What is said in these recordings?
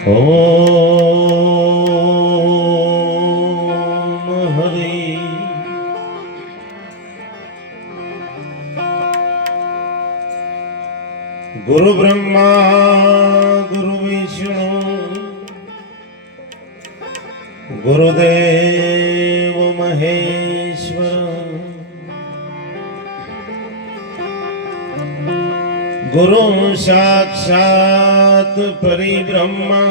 ઓમ હરિ ગુરુ બ્રહ્મા ગુરુ વિષ્ણુ ગુરુદેવ મહેશ્વર ગુરુ સાક્ષાત हरिब्रह्मा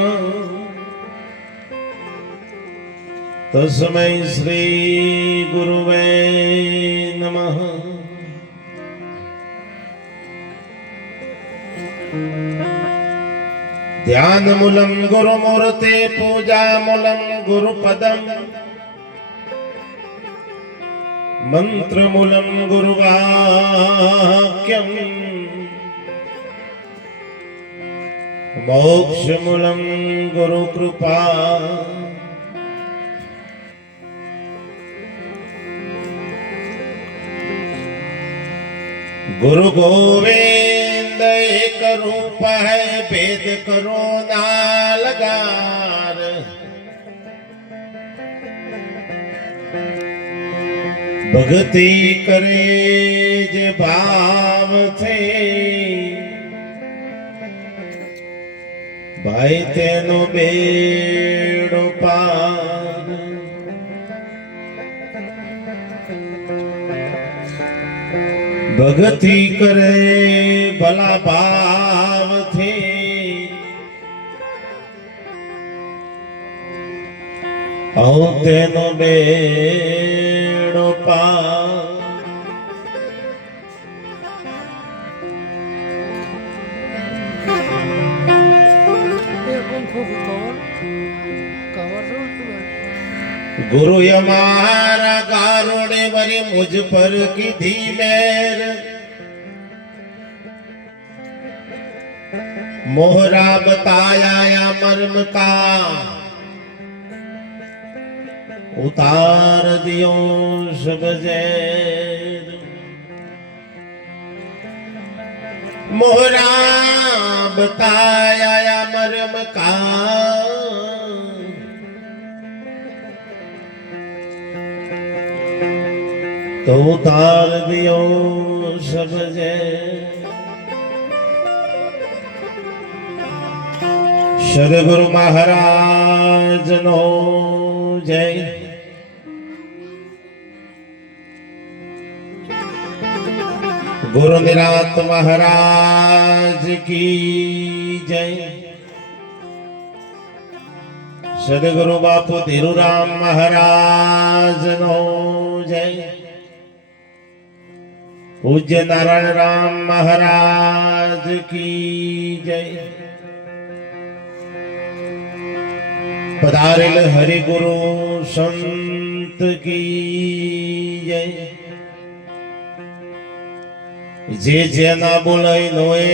तस्मै श्रीगुरुवे नमः ध्यानमूलं गुरुमूर्ते पूजामूलं गुरुपदम् मन्त्रमूलं गुरुवाक्यम् મોક્ષમૂલમ ગુરુ કૃપા ગુરુ ગોવિંદ એક રૂપ હૈ ભેદ કરો ના લગાર ભગતી કરે જે ભાવ થઈ ભાઈ તેનો બેડો પાર ભગતિ કરે ભલા ભાવથી. ઔ તેનો બેડો પાર ગુરુ અમારા કારણે વરી મુજ પર કીધી મેર. મોહરા બતાયા મર્મ કા. ઉતાર દિયો શબજેર મોહરા બતાયા મર્મ કા. તો ઉતાર દિયો સબજે. સદગુરુ મહારાજ નો જય. ગુરુ નિરાત મહારાજ કી જય. સદગુરુ બાપુ ધીરુરામ મહારાજ નો જય. પૂજ્ય નારાયણ રામ મહારાજ કી જય પધારેલ હરિગુરુ સંત કી જય જે જેના બોલાય નોએ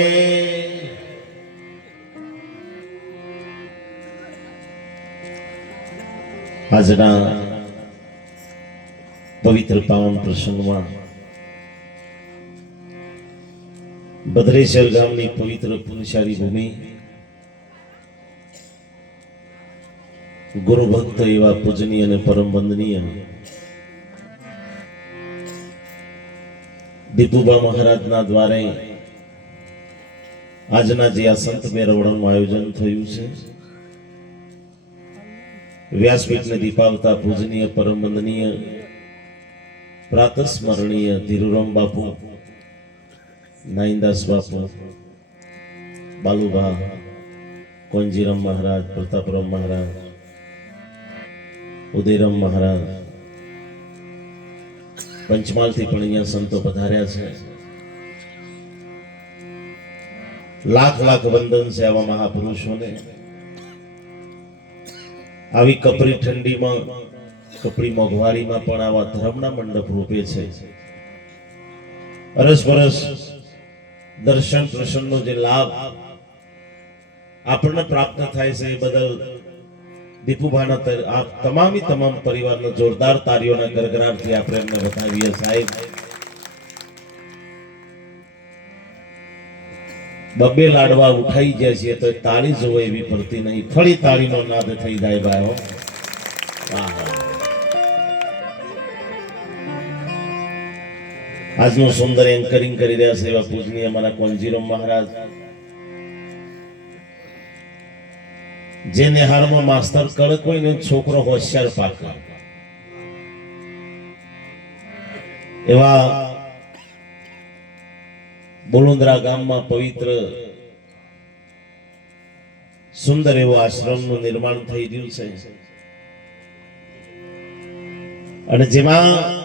આજના પવિત્ર પાવન પ્રસંગમાં બદ્રેશ્વર ગામની પવિત્ર પુરુષારી ભૂમિ. ગુરુ ભક્ત એવા પૂજનીય અને પરમ વંદનીય. દીપુબા મહારાજના દ્વારે આજના જે આ સંત મેળવણનું આયોજન થયું છે, વ્યાસપીઠને દીપાવતા પૂજનીય, પરમ વંદનીય પ્રાતસ્મરણીય ધીરુરામ બાપુ નાઈંદાસ બાપુ બાલુભા કોંજીરામ મહારાજ પ્રતાપરામ મહારાજ ઉદયરામ મહારાજ પંચમાલથી પણ અહીંયા સંતો પધાર્યા છે. લાખ લાખ વંદન છે આવા મહાપુરુષોને. આવી કપરી ઠંડીમાં, કપરી મોંઘવારીમાં પણ આવા ધર્મના મંડપ રૂપે છે. અરસ પરસ દર્શન પ્રસન્નનો જે લાભ આપણને પ્રાપ્ત થાય છે એ બદલ દીપુભાના આ તમામી પરિવારનો જોરદાર તારીઓના ગરગરાટથી આપણે એમને બતાવીએ સાહેબ. બબ્બે લાડવા ઉઠાઈ ગયા છીએ તો તાળી જોવે એવી પડતી નહીં. ફળી તાળીનો નાદ થઈ જાય ભાઈ આજનું સુંદર એન્કરિંગ કરી રહ્યા છે એવા પૂજનીય અમારા કોંજીરો મહારાજ. જેને હારમાં માસ્તર કડક હોય ને છોકરો હોશિયાર પાકે. એવા બોલુંદ્રા ગામમાં પવિત્ર સુંદર એવો આશ્રમનું નિર્માણ થઈ રહ્યું છે. અને જેમાં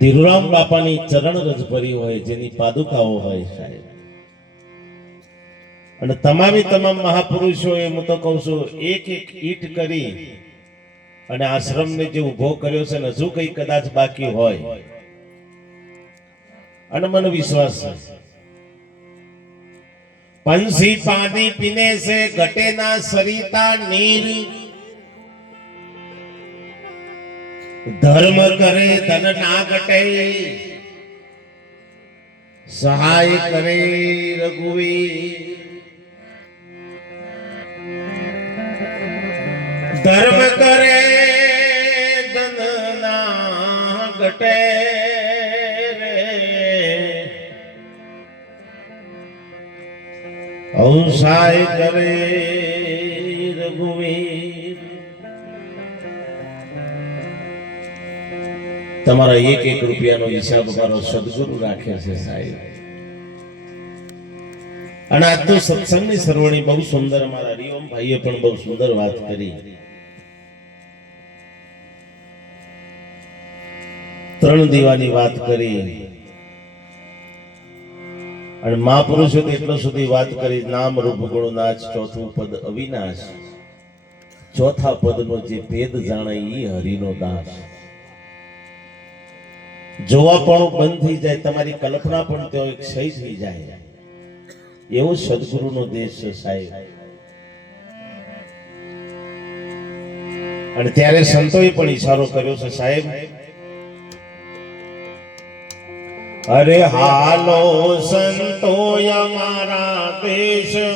ધીરુરામ બાપાની ચરણ રજ ભરી હોય, જેની પાદુકાઓ હોય સાહેબ. અને તમામે તમામ મહાપુરુષો એ હું તો કહું છું, એક એક ઈટ કરી અને આશ્રમને જે ઊભો કર્યો છે ને, હજુ કઈ કદાચ બાકી હોય. અને મને વિશ્વાસ છે. પંસી પાણી પીને છે ઘટે ના સરિતા નીર ધર્મ કરે ધન ના ઘટે સહાય કરે રઘુવી ધર્મ કરે ધન ના ઘટે ઔસાય કરે રઘુવીર. તમારા એક એક રૂપિયાનો હિસાબ મારો સદગુરુ રાખે છે સાહેબ. અને આજ તો સત્સંગની સરવણી બહુ સુંદર મારા હરિઓમ ભાઈએ પણ બહુ સુંદર વાત કરી. ત્રણ દીવાની વાત કરી. અને મહાપુરુષો એટલો સુધી વાત કરી, નામ રૂપ ગુણ નાચ, ચોથું પદ, અવિનાશ. ચોથા પદનો જે ભેદ જાણે એ હરિનો દાસ. જોવા પણ બંધ થઈ જાય, તમારી કલ્પના પણ તેઓ ક્ષય થઈ જાય. એવો સદગુરુનો દેશ છે સાહેબ. અને ત્યારે સંતોએ પણ ઈશારો કર્યો છે સાહેબ. અરે હાલો સંતો અમારા દેશ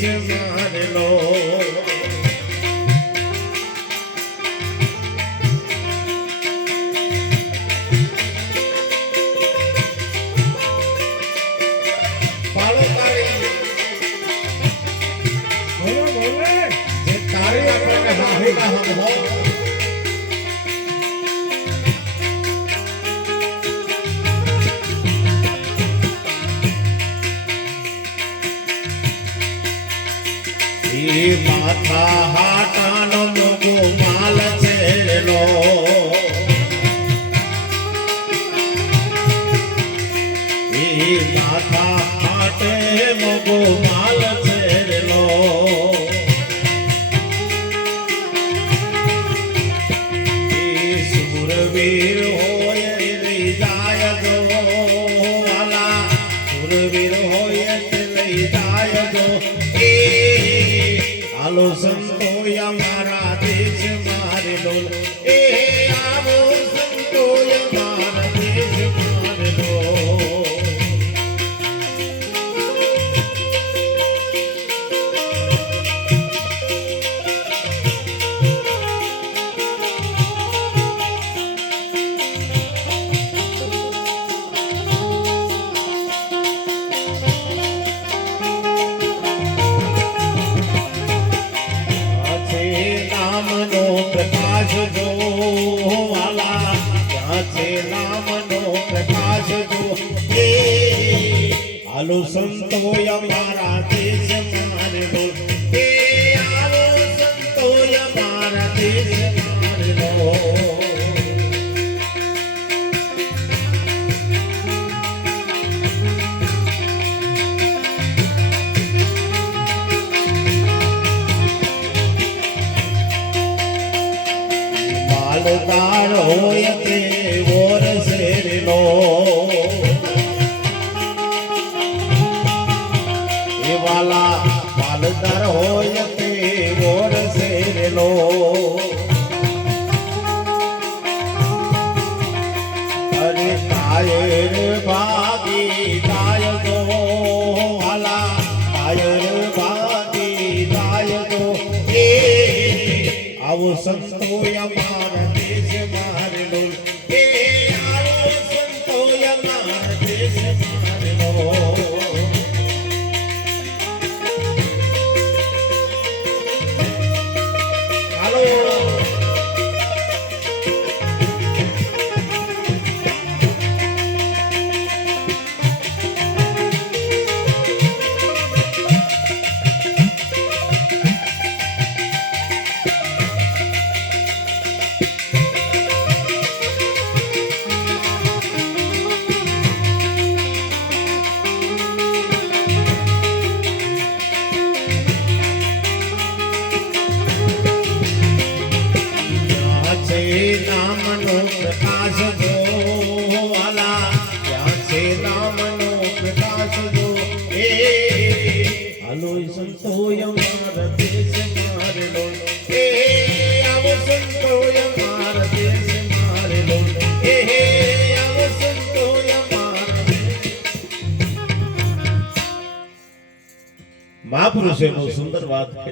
જે તાળી આપણને બાહુના હમ હો એ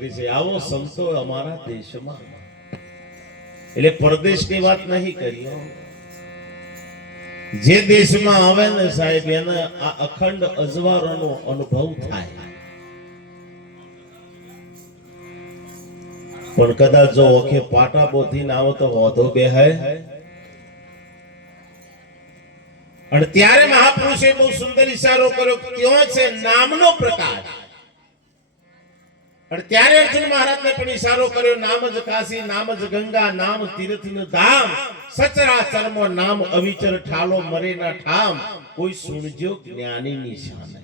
કરી છે. આવો સંતો અમારા દેશમાં. એટલે પરદેશની વાત નહીં કરી જે દેશમાં આવે ને સાહેબ, એને આ અખંડ અજવારોનો અનુભવ થાય. પણ કદાચ જો ઓખે પાટા બોધીને આવો તો વાંધો બે હે. અને ત્યારે મહાપુરુષે બહુ સુંદર ઈશારો કર્યો કયો છે નામનો પ્રકાશ અને ત્યારે અર્જુન મહારાજને પણ ઈશારો કર્યો, નામ જ કાશી, નામ જ ગંગા, નામ તીર્થનું ધામ. સચરાચરમો નામ અવિચર ઠાલો મરે ના ઠામ. કોઈ સુણજો જ્ઞાની નિશાને.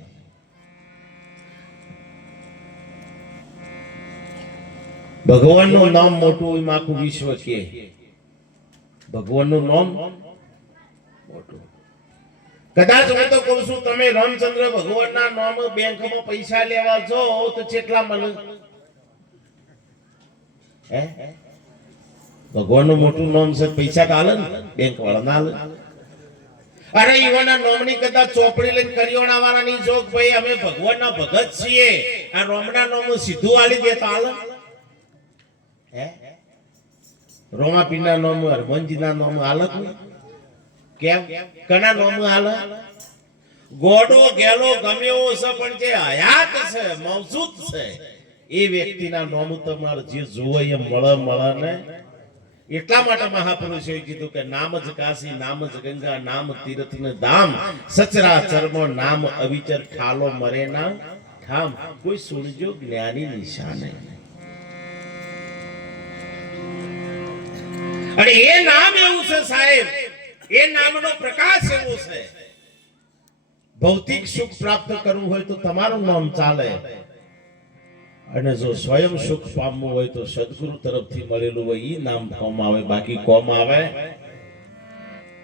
ભગવાનનું નામ મોટું એમ આખું વિશ્વ કે. ભગવાનનું નામ મોટું. કદાચ હું તો કહું છું, તમે રામચંદ્ર ભગવાનના નામ બેંકમાં પૈસા લેવા જો તો કેટલા મળે હે? ભગવાનનું મોટું નામ છે પૈસા કાલે ને બેંક વાળા ના અરે, ઈવાના નોમની કદાચ ચોપડી લઈને કરિયોણા વાળાની જોક ભાઈ, અમે ભગવાનના ભગત છીએ. આ રોમના નામ સીધું આલી દે તો હાલે. હે? રોમાપીરના નોમ હરમનજીના નામ હાલત ને. કેમ? કના નોમ હાલ? ગોડો ગેલો ગમે એવો છે, પણ જે હયાત છે મૌજૂદ છે. એ વ્યક્તિના નામ તમારે જે જુઓ એ મળે મળે ને. એટલા માટે મહાપુરુષોએ કીધું કે નામ જ કાશી, નામ જ ગંગા, નામ તીર્થ ને ધામ. સચરા ચરમો નામ અવિચર ઠાલો મરે ના ખામ. કોઈ સુણજો જ્ઞાની નિશાને અને એ નામ એવું છે સાહેબ, એ નામનો પ્રકાશ એવો છે. ભૌતિક સુખ પ્રાપ્ત કરવું હોય તો તમારું નામ ચાલે. અને જો સ્વયં સુખ પામવું હોય તો સદગુરુ તરફથી મળેલું હોય ઈ નામ કોમ આવે, બાકી કોમ આવે.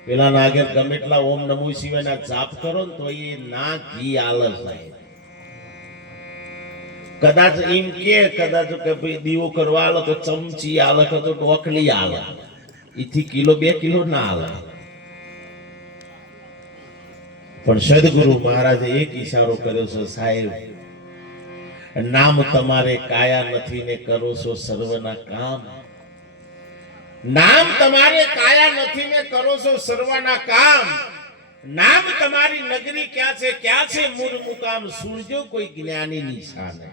પેલા નાગર ગમે એટલા ઓમ નમો શિવાયના જાપ કરો ને તો એ ના ઘી આલસ થાય કદાચ એમ કે, કદાચ કે ભાઈ દીવો કરવા આલો તો ચમચી આલે તો ડોકલી આલે. એથી કિલો બે કિલો ના આલે. પણ સદગુરુ મહારાજે એક ઈશારો કર્યો છે, સાહેબ નામ તમારે કાયા નથી ને કરો છો સર્વના કામ. નામ તમારે કાયા નથી ને કરો છો સર્વના કામ. નામ તમારી નગરી ક્યાં છે? ક્યાં છે? મૂળ મુકામ સુણજો કોઈ જ્ઞાની નિશાને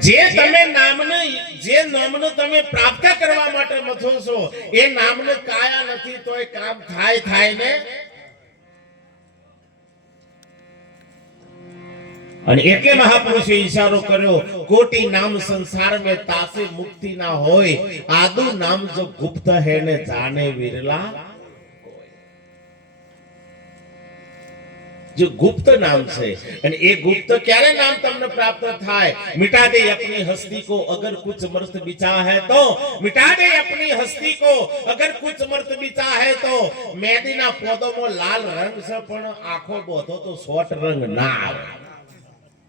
જે તમે નામને જે નામને તમે પ્રાપ્ત કરવા માટે મથો છો એ નામને કાયા નથી તો એ કામ થાય થાય ને? અને એટલે મહાપુરુષે ઈશારો કર્યો કોટી નામ સંસાર મે તાસે મુક્તિ ના હોય આદુ નામ જો ગુપ્ત હે ને જાણે વિરલા જે ગુપ્ત નામ છે અને એ ગુપ્ત ક્યારે નામ તમને પ્રાપ્ત થાય? મિટા દે અપની હસ્તી કો અગર કુછ મર્ત બિચા હે તો? મિટા દે અપની હસ્તી કો અગર કુછ મર્ત બિચા હે તો? મેદીના પોદોમાં લાલ રંગ છે પણ આખો બોધો તો સોટ રંગ ના આવે.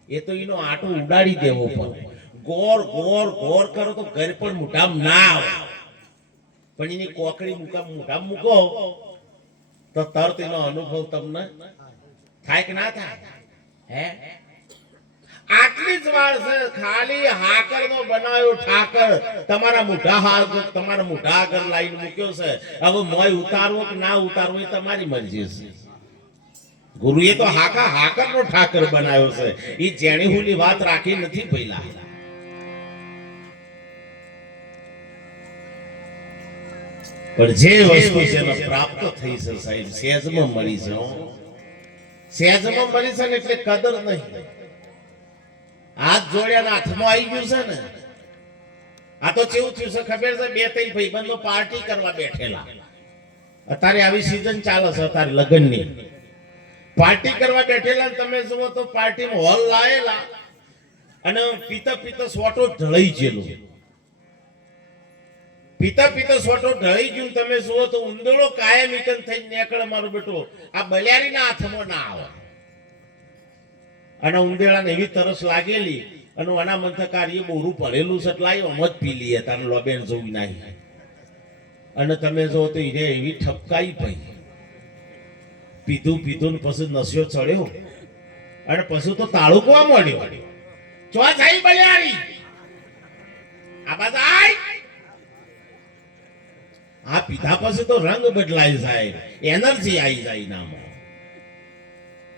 એ તો એનો આટો ઉડાડી દેવો પડે. ગોર ગોર ગોર કરો તો ઘર પણ મોઢામ ના આવે. પણ એની કોકડી મૂકા મોઢામ મૂકો, તો તરત એનો અનુભવ તમને થાય કે ના થાય? હે? આટલી જ વાર છે, ખાલી હાકર નો બનાવ્યો ઠાકર. તમારા મોઢા હાલ તમારા મોઢા આગળ લાઈન મૂક્યો છે. હવે મોય ઉતારવો કે ના ઉતારવો એ તમારી મરજી છે. ગુરુએ તો હાકા હાકર નો ઠાકર બનાવ્યો છે. એ જેણી હુલી વાત રાખી નથી પહેલા પણ જે વસ્તુ છે પ્રાપ્ત થઈ છે સાહેબ સહેજમાં મળી છે સહેજમાં મળી છે એટલે કદર નહીં. હાથ જોડ્યા હાથમાં આવી ગયું છે ને. આ તો કેવું થયું છે ખબર છે? બે ત્રણ ભાઈબંધો પાર્ટી કરવા બેઠેલા. અત્યારે આવી સીઝન ચાલે છે, અત્યારે લગ્નની. પાર્ટી કરવા બેઠેલા તમે જુઓ તો પાર્ટીમાં હોલ લાયેલા અને પિતા પિતા સોટો ઢળાઈ ગયેલો. પિતા પિતા સોટો ઢળાઈ ગયું તમે જુઓ તો ઉંદરો કાયમ ઇકન થઈ નીકળે મારો બેટો. આ બલિયારીના હાથમાં ના આવે. અને ઉંદેડાને એવી તરસ લાગેલી અને આના મંથકાર એ બોરું પડેલું છે એટલે આયો મત પી લઈએ, તારે લોબેન જોવી નાખી. અને તમે જો તો એને એવી ઠપકાઈ પઈ પીધું પીધું ને પછી નસ્યો ચડ્યો. અને પછી તો તાળુકવા મળ્યો ચો જાય બલિયારી આ પીધા પછી તો રંગ બદલાઈ જાય. એનર્જી આવી જાય નામાં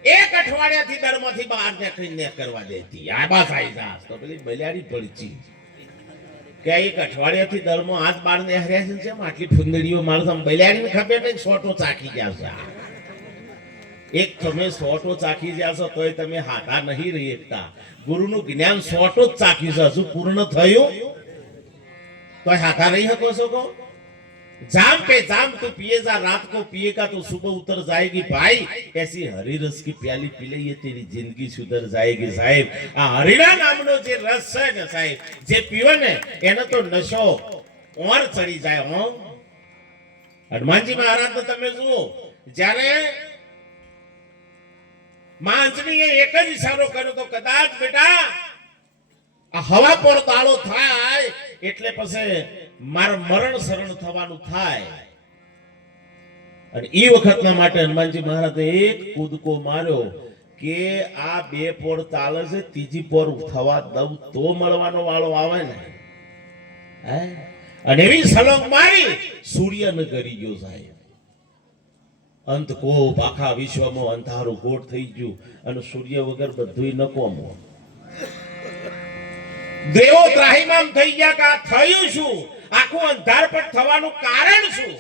એક અઠવાડિયાથી દરમાંથી બહાર નીકળીને કરવા દેતી. આ બસ આવી જાસ તો પેલી બલિયારી પડચી કે એક અઠવાડિયાથી દરમાં હાથ બાર ને હર્યા છે આટલી ફુંદડીઓ મારે તો બલિયારીને ખબર નહીં સોટો ચાખી ગયા છે. એક તમે સોટો ચાખી ગયા છો તોય તમે હાથા નહીં રહી એકતા ગુરુનું જ્ઞાન સોટો જ ચાખ્યું છે હજુ પૂર્ણ થયું तो हाथा नहीं है कोसों को जाम पे जाम तू पिएगा रात को पिएगा तो सुबह उतर जाएगी भाई ऐसी हरी रस की प्याली पी ले ये तेरी जिंदगी सुधर जाएगी साहेब આ હરિના નામનો જે રસ છે ને સાહેબ જે પીવે ને એનો તો નશો ઓર ચડી જાય હો હનુમાનજી મહારાજ તો તમે જુઓ જ્યારે માંજણીએ એક જ ઈશારો કર્યો તો કદાચ બેટા, આ હવા પર તાળો થાય એટલે પછી માર મરણ શરણ થવાનું થાય. અને એ વખતના માટે હનુમાનજી મહારાજે એક કૂદકો માર્યો કે આ બે પોર તાલે છે, ત્રીજી પોર થવા દઉં તો મળવાનો વાળો આવે ને. હે? અને એવી સલંગ મારી સૂર્યને ગરી ગયો સાહેબ. અંત કોપ આખા વિશ્વમાં અંધારું ગોટ થઈ ગયું અને સૂર્ય વગર બધું નકોમો દેવો ત્રાહીમામ થઈ ગયા કે થયું શું? આખું અંધારપટ થવાનું કારણ શું?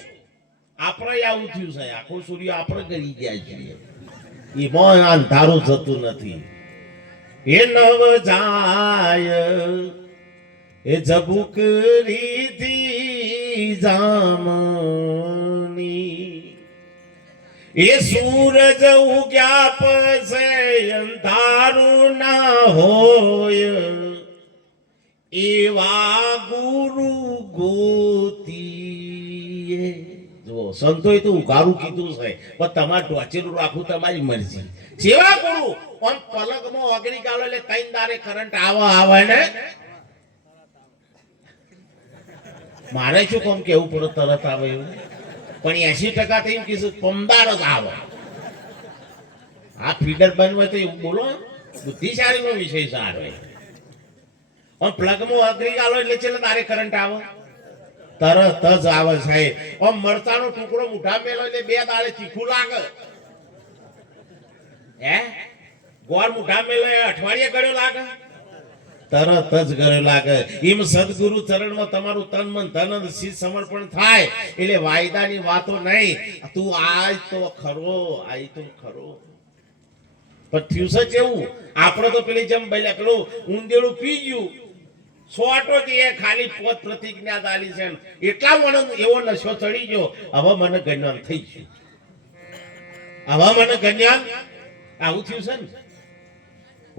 આપણે આવું થયું છે આખો સૂર્ય આપણે ગરી ગયા છીએ. એમાં અંધારું થતું નથી. એ નવ જાય એ જબુકરી થી જામની એ સૂરજ ઉગ્યા પછી અંધારું ના હોય. એવા ગુરુ ગોતી જો સંતોએ તો ઉઘારું કીધું છે, પણ તમારે ટોચેલું રાખવું તમારી મરજી. જેવા ગુરુ, પણ પલકમાં ઓગળી ગાલો એટલે તૈન દારે કરંટ આવા આવે ને? મારે શું કોમ કેવું પડે, તરત આવે એવું? પણ એસી ટકા થઈ કીધું પમદાર જ આવે. આ ફીડર હોય તો એવું બોલો, બુદ્ધિશાળીનો વિષય સારો આમ પ્લગમાં અગ્રી ગાલો એટલે છેલ્લે તારે કરંટ આવે. તરત જ આવે સાહેબ. આમ મરચાનો ટુકડો મુઠા મેલો એટલે બે દાડે તીખું લાગે. હે? ગોળ મુઠા મેલો અઠવાડિયે ગળ્યો લાગે. તરત જ ઘરે લાગે. એમ સદગુરુ ચરણમાં તમારું તન મન ધન અને સમર્પણ થાય. એટલે વાયદાની વાતો નહીં. તું આજ તો ખરો આજ તો ખરો. પણ થયું છે જેવું આપણે તો પેલી જેમ બોલ્યા પેલું ઊંધેડું પી ગયું. સોટો કે એ ખાલી પોત પ્રતિજ્ઞા દાલી છે એટલા મને એવો નશો ચડી ગયો. હવે મને જ્ઞાન થઈ ગયું. હવે મને જ્ઞાન આવું થયું છે ને?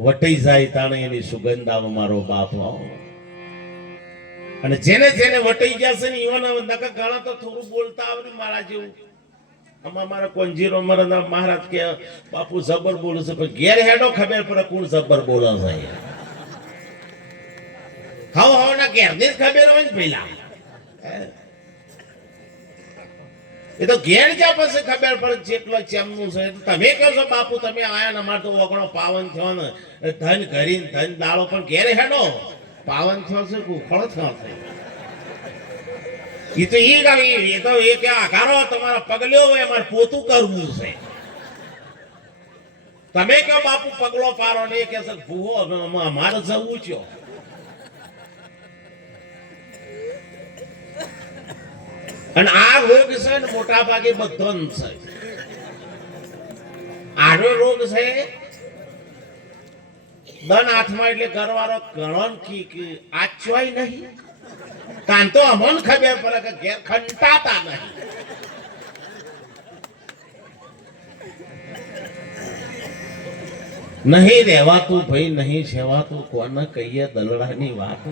વટાઈ જાય તાણે એની સુગંધ આવે મારો બાપ આવો અને જેને જેને વટાઈ ગયા છે ને ઈવન નકા ઘણા તો થોડું બોલતા આવડે મારા જેવું. આમાં મારા કોંજીરો મારા મહારાજ કે બાપુ જબર બોલે છે, પણ ઘેર હેડો ખબર પડે કોણ જબર બોલે છે. હાવ હાવ, ના ઘેર ને જ ખબર હોય ને પેલા? એ તો ઘેર જ્યાં પછી ખબર પડે જેટલો ચેમનું છે. તમે કહો બાપુ, તમે આયા ને અમારે તો ઓગણો પાવન થયો ને. ધન ઘરી ધન દાળો પણ ઘેર હેડો. પાવન થયો છે ઉખડો થયો છે? એ તો એ ગાડી એ તો એ કે આકારો તમારા પગલ્યો હોય, અમારે પોતું કરવું છે. તમે કહો, બાપુ, પગલો પારો ને એ કે ભૂવો અમારે જવું છો. અને આ રોગ છે ને મોટા ભાગે બધો છે. આનો રોગ છે દન હાથમાં એટલે ઘરવાળો ઘણો કી આચવાય નહીં. કાન તો અમન ખબર પડે કે ઘેર ખંટાતા નહીં. નહીં રહેવાતું ભાઈ, નહીં સેવાતું, કોને કહીએ દલડાની વાતો?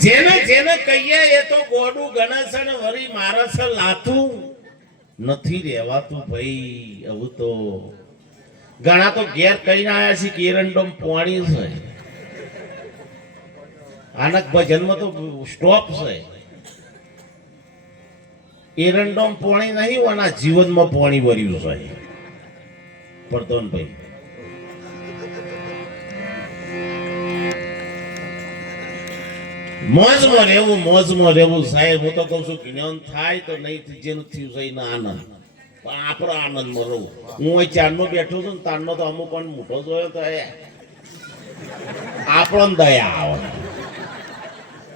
જેને જેને કહીએ એ તો ગોડું ગણેશ ને વરી મારસ લાતું નથી રહેવાતું ભાઈ, આવું તો ઘણા તો ઘેર કહીને આયા છે કે એરંડોમ પોણી છે. આનક ભજનમાં તો સ્ટોપ છે. એરંડોમ પોણી નહીં આના જીવનમાં પોણી ભર્યું છે. પરતોનભાઈ. મોજમાં રહેવું મોજમાં રહેવું. સાહેબ, હું તો કહું છું જ્ઞાન થાય તો નહીં જેનું થયું છે એનો આનંદ. પણ આપણો આનંદમાં રહું. હું અહીં ચારનો બેઠો છું ને તારનો તો અમુક પણ મોટો જોયો તો એ. આપણો દયા આવે.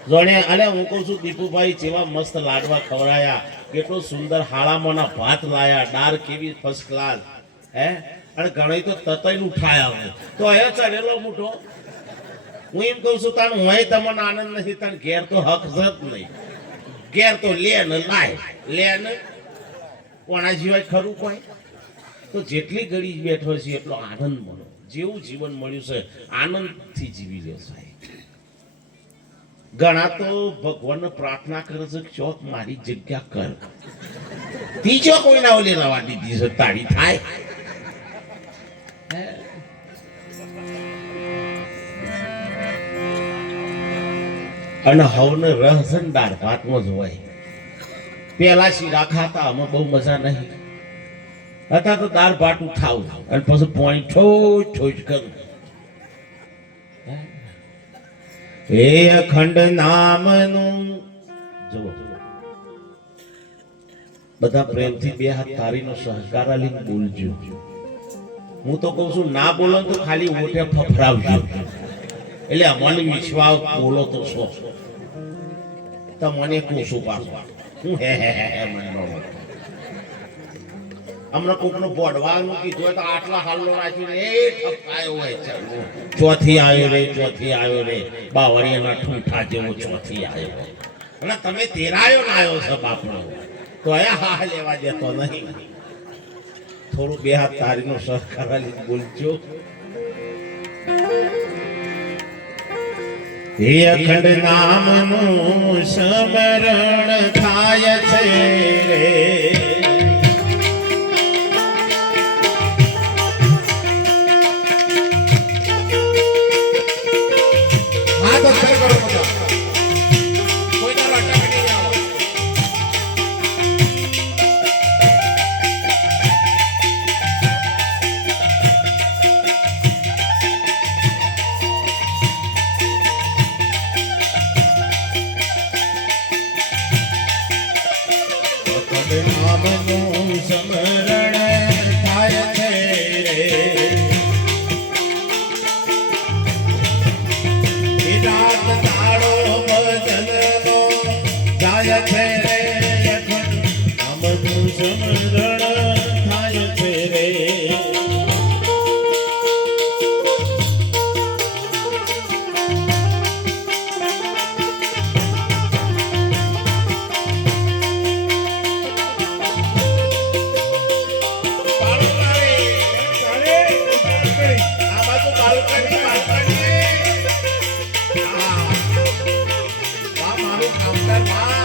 જોણે, અને હું કહું છું, દીપુભાઈ જેવા મસ્ત લાડવા ખવડાયા, કેટલો સુંદર હાળામાંના ભાત લાયા, ડાર કેવી ફર્સ્ટ ક્લાસ હે? અને ઘણી તો તતય ઉઠાયા તો એ ચડેલો મોટો હું એમ કહું છું તાનું હું તમને આનંદ નથી તને ઘેર તો હક જ નહીં. ઘેર તો લે ને લાય લે ને કોણા સિવાય ખરું કોઈ? તો જેટલી ઘડી બેઠો છે એટલો આનંદ મળો. જેવું જીવન મળ્યું છે, આનંદથી જીવી લે સાહેબ. ઘણા તો ભગવાનને પ્રાર્થના કરે છે ચોક મારી જગ્યા કર. ત્રીજો કોઈના ઓલે રવા દીધી છે તાળી થાય. અને હવને રહસનદાર દાળ ભાતમાં જ હોય પેલા શીરા ખાતા અમે બહુ મજા નહીં. હતા તો દાળ ભાત ઉઠાવ અને પછી પાણી ઠોચ ઠોચ કરું. હે અખંડ નામનું, જુઓ. બધા પ્રેમથી બે હાથ તારીનો સહકાર આલીને બોલજો. હું તો કહું છું, ના બોલો તો ખાલી ઓઠે ફફડાવજો. એટલે અમને વિશ્વાસ બોલો તો છો. તો મને કોશું પાછો. હું હે હે હે હે, મને. હમણાં કોકનું બોડવાનું કીધું તો આટલા હાલો રાખીને એ ઠપકાયો હોય છે. ચોથી આવ્યો રે, ચોથી આવ્યો રે. બાવળિયાના ઠૂઠા જેવો ચોથી આવ્યો અને તમે તેરાયો ના આવ્યો છે બાપનો તો એ હા લેવા દેતો નહીં. થોડું બે હાથ તારીનો સહકાર આલી બોલજો. હે અખંડ નામનું સ્મરણ થાય છે રે. I'm not that high.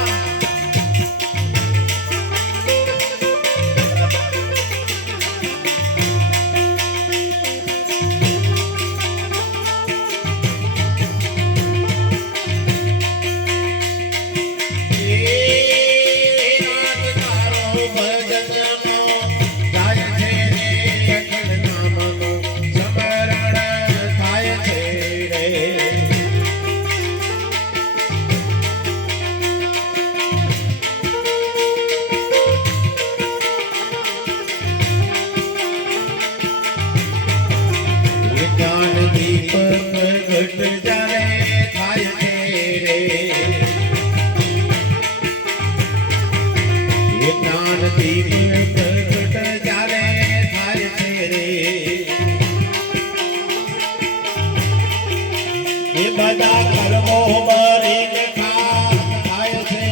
એ બધા કર્મો મરી ખા થાય છે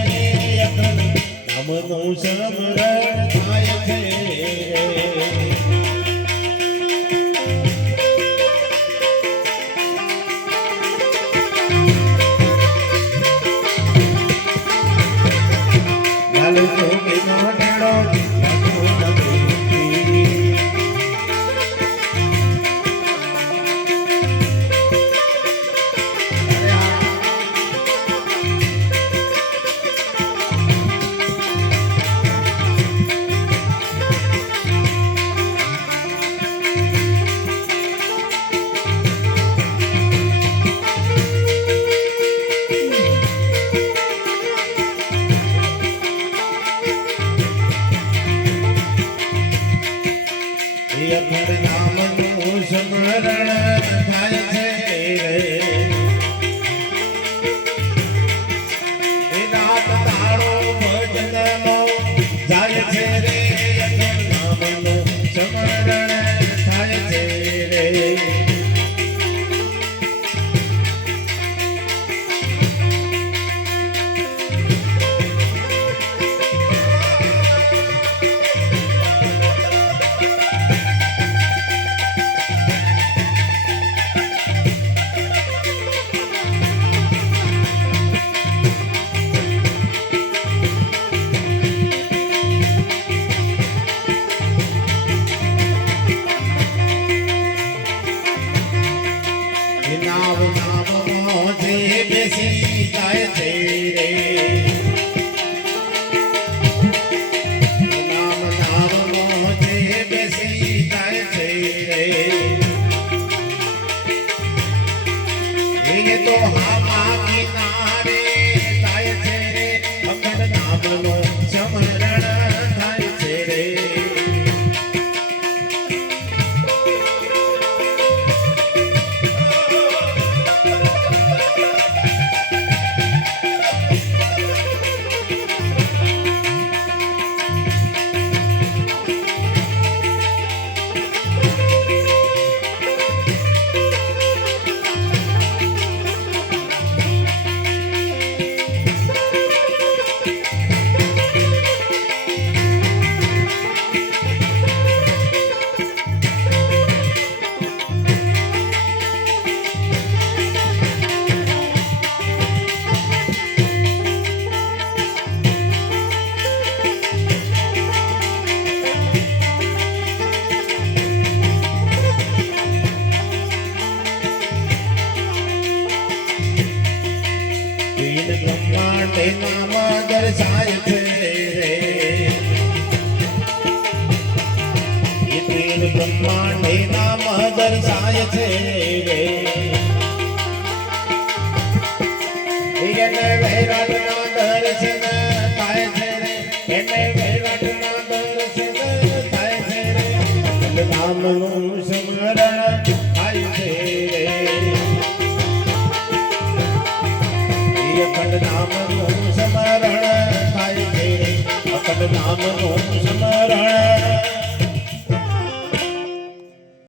યત્ન નમનું સમરણ Yeah.